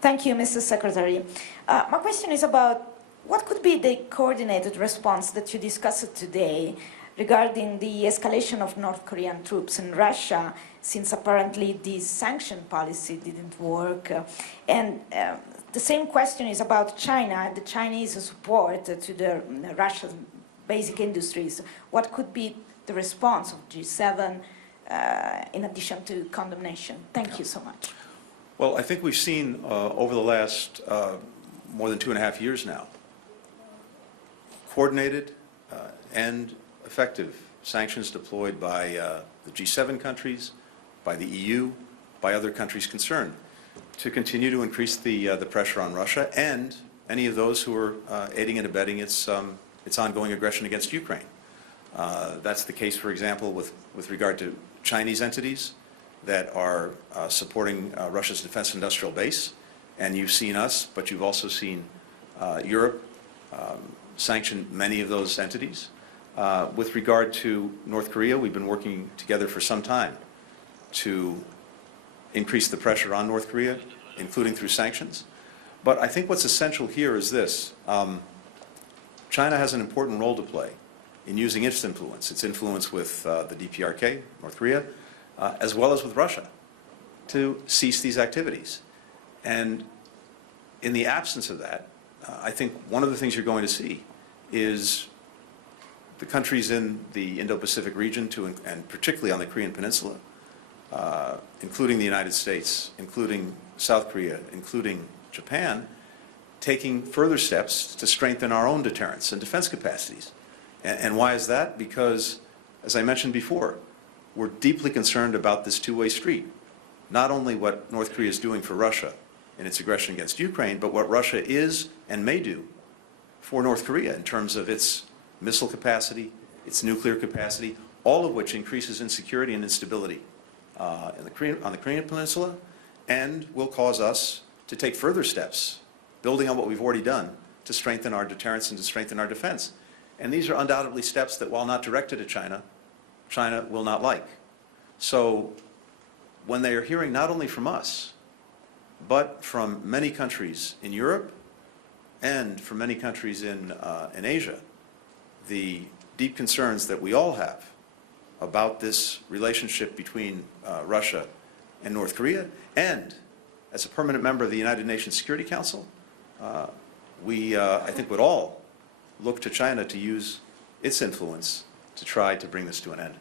Thank you, Mr. Secretary. My question is about what could be the coordinated response that you discussed today regarding the escalation of North Korean troops in Russia, since apparently this sanction policy didn't work. The same question is about China and the Chinese support to the Russian basic industries. What could be the response of G7 in addition to condemnation? Thank you so much. Well, I think we've seen over the last more than 2.5 years now, coordinated and effective sanctions deployed by the G7 countries, by the EU, by other countries concerned, to continue to increase the pressure on Russia and any of those who are aiding and abetting its ongoing aggression against Ukraine. That's the case, for example, with regard to Chinese entities that are supporting Russia's defense industrial base. And you've seen us, but you've also seen Europe sanction many of those entities. With regard to North Korea, we've been working together for some time to increase the pressure on North Korea, including through sanctions. But I think what's essential here is this. China has an important role to play in using its influence with the DPRK, North Korea, as well as with Russia, to cease these activities. And in the absence of that, I think one of the things you're going to see is the countries in the Indo-Pacific region, and particularly on the Korean Peninsula, including the United States, including South Korea, including Japan, taking further steps to strengthen our own deterrence and defense capacities. And why is that? Because, as I mentioned before, we're deeply concerned about this two-way street. Not only what North Korea is doing for Russia in its aggression against Ukraine, but what Russia is and may do for North Korea in terms of its missile capacity, its nuclear capacity, all of which increases insecurity and instability on the Korean Peninsula, and will cause us to take further steps, building on what we've already done, to strengthen our deterrence and to strengthen our defense. And these are undoubtedly steps that, while not directed at China, China will not like. So when they are hearing not only from us, but from many countries in Europe and from many countries in Asia, the deep concerns that we all have about this relationship between Russia and North Korea, and as a permanent member of the United Nations Security Council, we, I think, would all look to China to use its influence to try to bring this to an end.